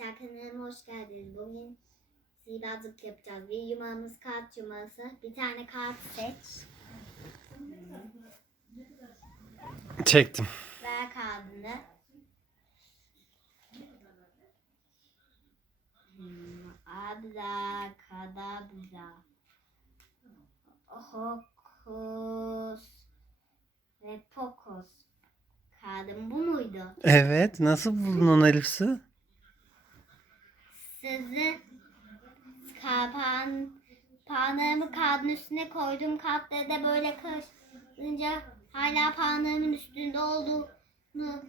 Arkadaşlar kanalıma hoş geldiniz. Bugün sihirbazlık yapacağız. Bir yumağımız kağıt yuması. Bir tane kağıt seç. Çektim. Ver kağıdını. Abla kadabla. Hokus ve pokus. Kağıdım bu muydu? Evet. Nasıl buldun onu Elif Su? Sizi kapağın parmağımı kağıdın üstüne koydum. Kağıtları da böyle karıştırınca hala parmağımın üstünde olduğunu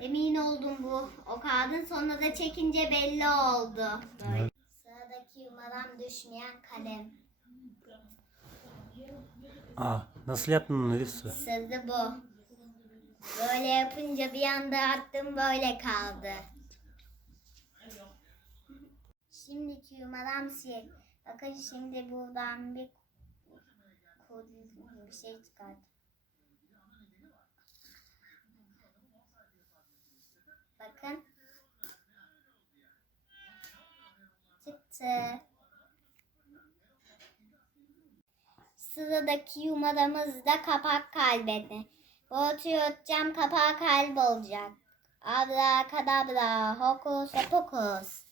emin oldum bu. O kağıdın sonra da çekince belli oldu. Böyle. Sıradaki yumadan düşmeyen kalem. Aa, nasıl yaptın onu Elif Su? Sırrı bu. Böyle yapınca bir anda attım böyle kaldı. Şimdiki yumadan sil. Bakın şimdi buradan bir bir şey çıkart. Bakın. Çıktı. Sıradaki yumalamız da kapak kalbedi. Boğutuyu öteceğim kapağı kalp olacak. Abra kadabra hokus pokus.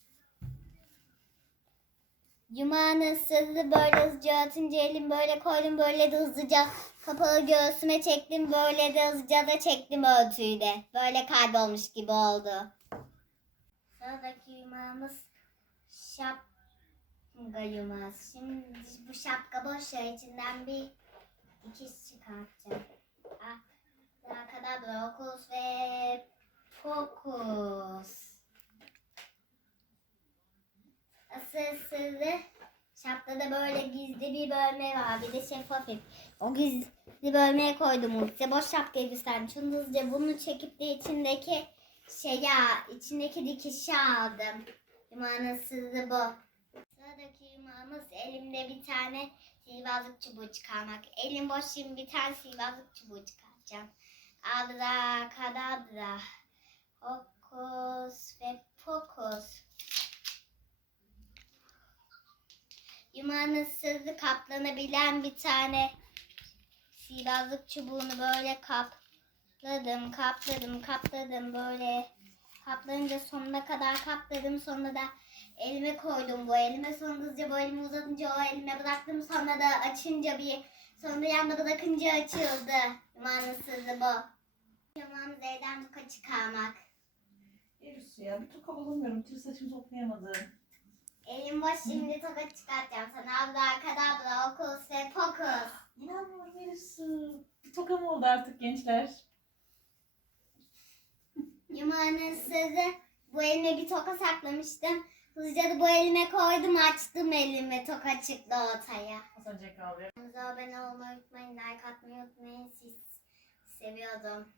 Yumağın sırrı böyle hızlıca atınca elim böyle koydum böyle de hızlıca kapağı göğsüme çektim böyle de hızlıca da çektim örtüyü de. Böyle kalp olmuş gibi oldu. Sıradaki yumağımız şapka yumağı. Şimdi bu şapka boş ya içinden bir ikiz çıkartacağım. Ah, Kadabra, Hokus ve Pokus. Sırrı şapkada böyle gizli bir bölme var. Bir de şeffaf. O gizli bölmeye koydum. Size boş şapkayı gösterdim. Şunu hızlıca bunu çekip de içindeki şeye, içindeki dikişi aldım. Sırrı bu. Sıradaki yumağımız elimde bir tane sihirbazlık çubuğu çıkarmak. Elim boş şimdi bir tane sihirbazlık çubuğu çıkartacağım. Abra kadabra. Hokus ve pokus. Sırrı kaplanabilen bir tane sihirbazlık çubuğunu böyle kapladım, kapladım, kapladım böyle kaplayınca sonuna kadar kapladım. Sonra da elime koydum bu elime. Sonra hızlıca bu elimi uzatınca o elime bıraktım. Sonra da açınca bir sonra yanına bırakınca açıldı. Sırrı bu. Yumağımız elden tuka çıkarmak. Elif ya bir toka bulamıyorum. Tüm saçımı toplayamadım. Elim boş şimdi toka çıkartacağım sana. Abra kadabra okus ve pokus. İnanmıyorum Elif Su. Bir toka mı oldu artık gençler? Yumağının sırrı bu elime bir toka saklamıştım. Hızlıca da bu elime koydum açtım elimi toka çıktı ortaya. Hasan Cenk abi. Kanalımıza abone olmayı unutmayın. Like atmayı unutmayın. Siz seviyordum.